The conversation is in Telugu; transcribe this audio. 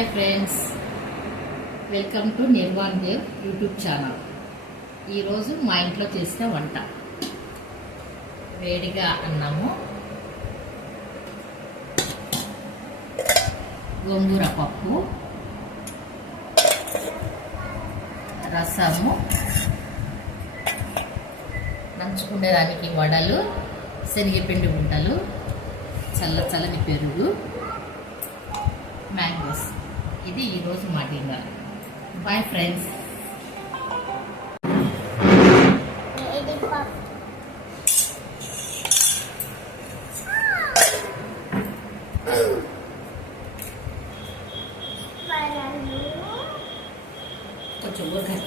Hi friends, welcome to Nirvan Dev YouTube channel. ఈరోజు మా ఇంట్లో చేసిన వంట వేడిగా అన్నము, గోంగూర పప్పు, రసము, నంచుకునేదానికి వడలు, శనగపిండి గుంటలు, చల్లని పెరుగు, మ్యాంగోస్. ఇది ఈరోజు మా డిన్నర్. Bye friends. కొంచెం ఊరగాయ